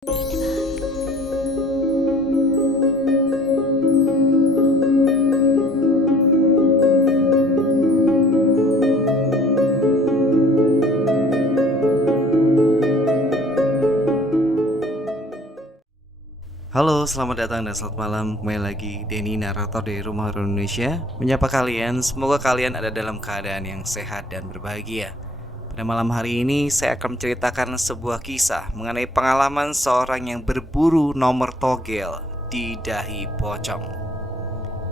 Halo, selamat datang dan selamat malam. Kembali lagi Denny, narator dari Rumah Horor Indonesia, menyapa kalian. Semoga kalian ada dalam keadaan yang sehat dan berbahagia. Pada malam hari ini saya akan menceritakan sebuah kisah mengenai pengalaman seorang yang berburu nomor togel di dahi pocong.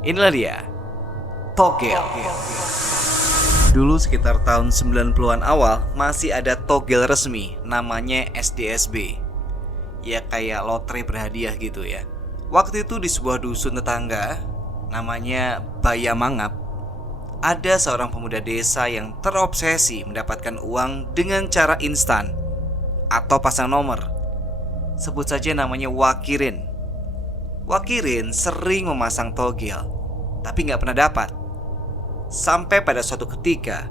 Inilah dia, togel. Dulu sekitar tahun 90-an awal masih ada togel resmi namanya SDSB. Ya kayak lotre berhadiah gitu ya. Waktu itu di sebuah dusun tetangga namanya Bayamangap, ada seorang pemuda desa yang terobsesi mendapatkan uang dengan cara instan atau pasang nomor. Sebut saja namanya Wakirin. Wakirin sering memasang togel, tapi gak pernah dapat. Sampai pada suatu ketika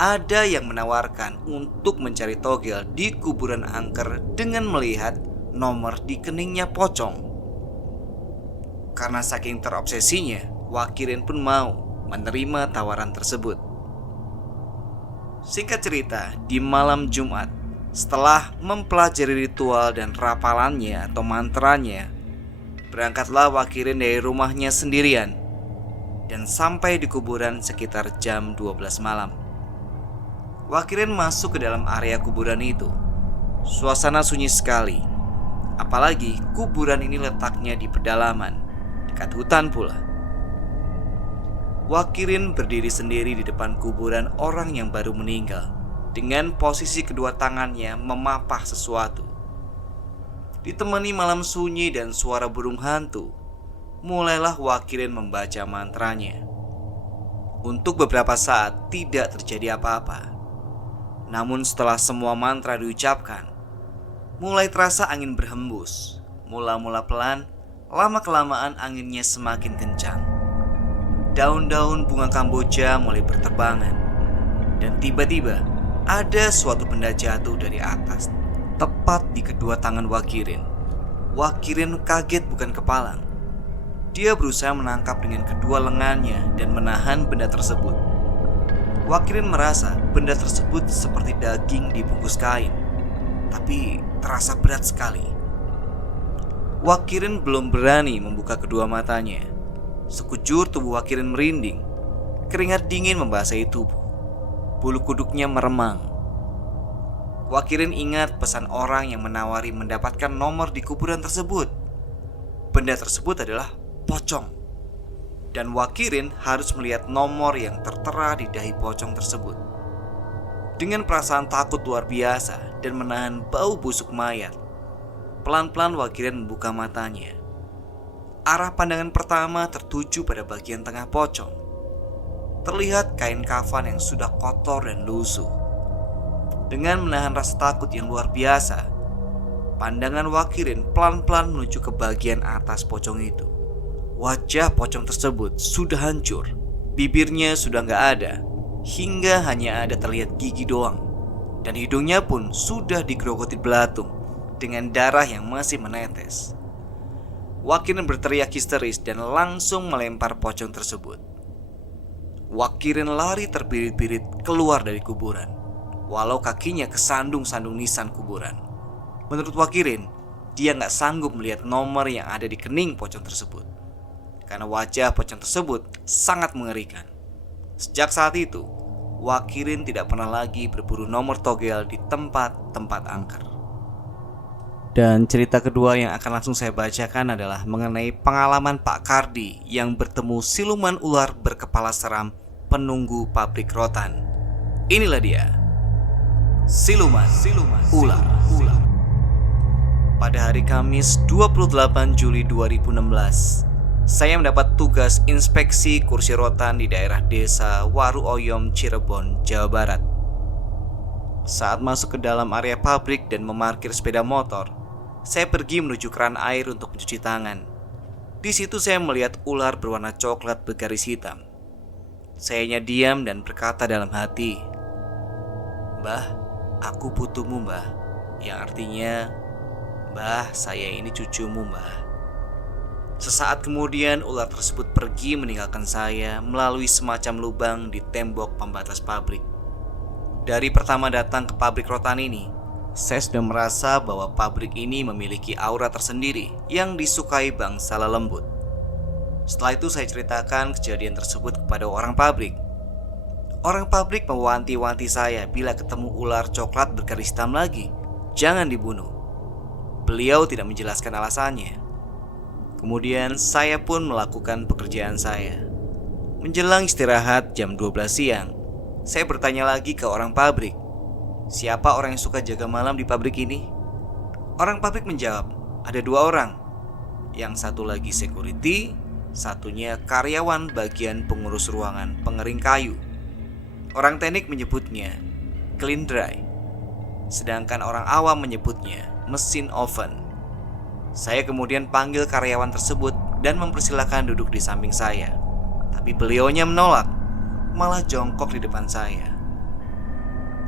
ada yang menawarkan untuk mencari togel di kuburan angker dengan melihat nomor di keningnya pocong. Karena saking terobsesinya, Wakirin pun mau menerima tawaran tersebut. Singkat cerita, di malam Jumat, setelah mempelajari ritual dan rapalannya atau mantranya, berangkatlah Wakirin dari rumahnya sendirian dan sampai di kuburan sekitar jam 12 malam. Wakirin masuk ke dalam area kuburan itu. Suasana sunyi sekali. Apalagi kuburan ini letaknya di pedalaman, dekat hutan pula. Wakirin berdiri sendiri di depan kuburan orang yang baru meninggal, dengan posisi kedua tangannya memapah sesuatu. Ditemani malam sunyi dan suara burung hantu, mulailah Wakirin membaca mantranya. Untuk beberapa saat tidak terjadi apa-apa. Namun setelah semua mantra diucapkan, mulai terasa angin berhembus. Mula-mula pelan, lama-kelamaan anginnya semakin kencang. Daun-daun bunga kamboja mulai berterbangan. Dan tiba-tiba ada suatu benda jatuh dari atas, tepat di kedua tangan Wakirin. Wakirin kaget bukan kepalang. Dia berusaha menangkap dengan kedua lengannya dan menahan benda tersebut. Wakirin merasa benda tersebut seperti daging dibungkus kain, tapi terasa berat sekali. Wakirin belum berani membuka kedua matanya. Sekujur tubuh Wakirin merinding. Keringat dingin membasahi tubuh. Bulu kuduknya meremang. Wakirin ingat pesan orang yang menawari mendapatkan nomor di kuburan tersebut. Benda tersebut adalah pocong. Dan Wakirin harus melihat nomor yang tertera di dahi pocong tersebut. Dengan perasaan takut luar biasa dan menahan bau busuk mayat, pelan-pelan Wakirin membuka matanya. Arah pandangan pertama tertuju pada bagian tengah pocong. Terlihat kain kafan yang sudah kotor dan lusuh. Dengan menahan rasa takut yang luar biasa, pandangan Wakirin pelan-pelan menuju ke bagian atas pocong itu. Wajah pocong tersebut sudah hancur. Bibirnya sudah gak ada, hingga hanya ada terlihat gigi doang. Dan hidungnya pun sudah digerogoti belatung dengan darah yang masih menetes. Wakirin berteriak histeris dan langsung melempar pocong tersebut. Wakirin lari terbirit-birit keluar dari kuburan, walau kakinya kesandung-sandung nisan kuburan. Menurut Wakirin, dia gak sanggup melihat nomor yang ada di kening pocong tersebut, karena wajah pocong tersebut sangat mengerikan. Sejak saat itu, Wakirin tidak pernah lagi berburu nomor togel di tempat-tempat angker. Dan cerita kedua yang akan langsung saya bacakan adalah mengenai pengalaman Pak Kardi yang bertemu siluman ular berkepala seram penunggu pabrik rotan. Inilah dia, siluman ular. Pada hari Kamis 28 Juli 2016, saya mendapat tugas inspeksi kursi rotan di daerah desa Waru Oyom, Cirebon, Jawa Barat. Saat masuk ke dalam area pabrik dan memarkir sepeda motor, saya pergi menuju keran air untuk mencuci tangan. Di situ saya melihat ular berwarna coklat bergaris hitam. Sayanya diam dan berkata dalam hati, "Mbah, aku butuhmu, Mbah." Yang artinya, "Mbah, saya ini cucumu, Mbah." Sesaat kemudian ular tersebut pergi meninggalkan saya melalui semacam lubang di tembok pembatas pabrik. Dari pertama datang ke pabrik rotan ini, saya sudah merasa bahwa pabrik ini memiliki aura tersendiri yang disukai bangsa lelembut. Setelah itu saya ceritakan kejadian tersebut kepada orang pabrik. Orang pabrik mewanti-wanti saya bila ketemu ular coklat bergaris hitam lagi, jangan dibunuh. Beliau tidak menjelaskan alasannya. Kemudian saya pun melakukan pekerjaan saya. Menjelang istirahat jam 12 siang, saya bertanya lagi ke orang pabrik, "Siapa orang yang suka jaga malam di pabrik ini?" Orang pabrik menjawab, "Ada 2 orang. Yang satu lagi security, satunya karyawan bagian pengurus ruangan pengering kayu." Orang teknik menyebutnya clean dry, sedangkan orang awam menyebutnya mesin oven. Saya kemudian panggil karyawan tersebut dan mempersilahkan duduk di samping saya. Tapi beliaunya menolak, malah jongkok di depan saya.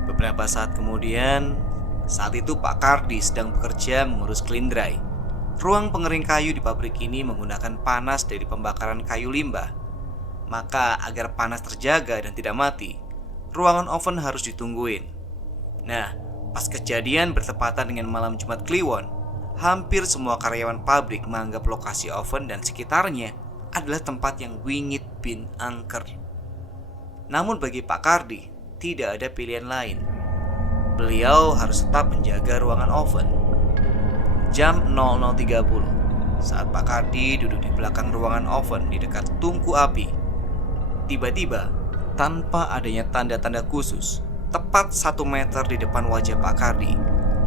Beberapa saat kemudian, saat itu Pak Kardi sedang bekerja mengurus clean dry. Ruang pengering kayu di pabrik ini menggunakan panas dari pembakaran kayu limbah. Maka agar panas terjaga dan tidak mati, ruangan oven harus ditungguin. Nah, pas kejadian bertepatan dengan malam Jumat Kliwon, hampir semua karyawan pabrik menganggap lokasi oven dan sekitarnya adalah tempat yang wingit bin angker. Namun bagi Pak Kardi, tidak ada pilihan lain. Beliau harus tetap menjaga ruangan oven. Jam 00.30, saat Pak Kardi duduk di belakang ruangan oven di dekat tungku api, tiba-tiba, tanpa adanya tanda-tanda khusus, tepat 1 meter di depan wajah Pak Kardi,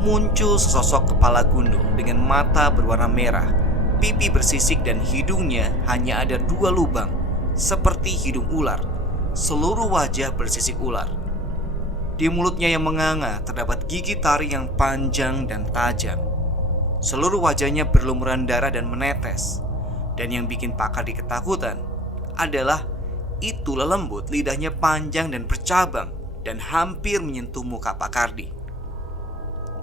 muncul sesosok kepala gundul dengan mata berwarna merah, pipi bersisik dan hidungnya hanya ada 2 lubang, seperti hidung ular. Seluruh wajah bersisik ular. Di mulutnya yang menganga terdapat gigi taring yang panjang dan tajam. Seluruh wajahnya berlumuran darah dan menetes. Dan yang bikin Pak Kardi ketakutan adalah itu lelembut lidahnya panjang dan bercabang dan hampir menyentuh muka Pak Kardi.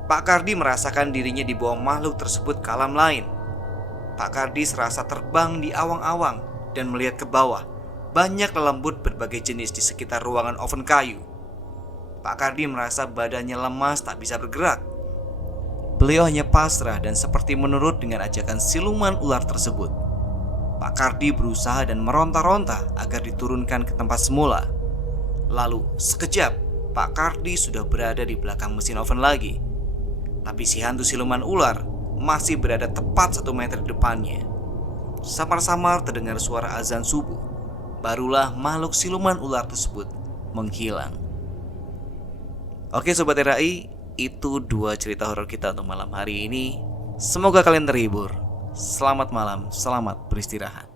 Pak Kardi merasakan dirinya di bawah makhluk tersebut ke alam lain. Pak Kardi serasa terbang di awang-awang dan melihat ke bawah. Banyak lelembut berbagai jenis di sekitar ruangan oven kayu. Pak Kardi merasa badannya lemas tak bisa bergerak. Beliau hanya pasrah dan seperti menurut dengan ajakan siluman ular tersebut. Pak Kardi berusaha dan meronta-ronta agar diturunkan ke tempat semula. Lalu sekejap Pak Kardi sudah berada di belakang mesin oven lagi. Tapi si hantu siluman ular masih berada tepat 1 meter di depannya. Samar-samar terdengar suara azan subuh. Barulah makhluk siluman ular tersebut menghilang. Oke Sobat RAI, itu 2 cerita horor kita untuk malam hari ini. Semoga kalian terhibur. Selamat malam, selamat beristirahat.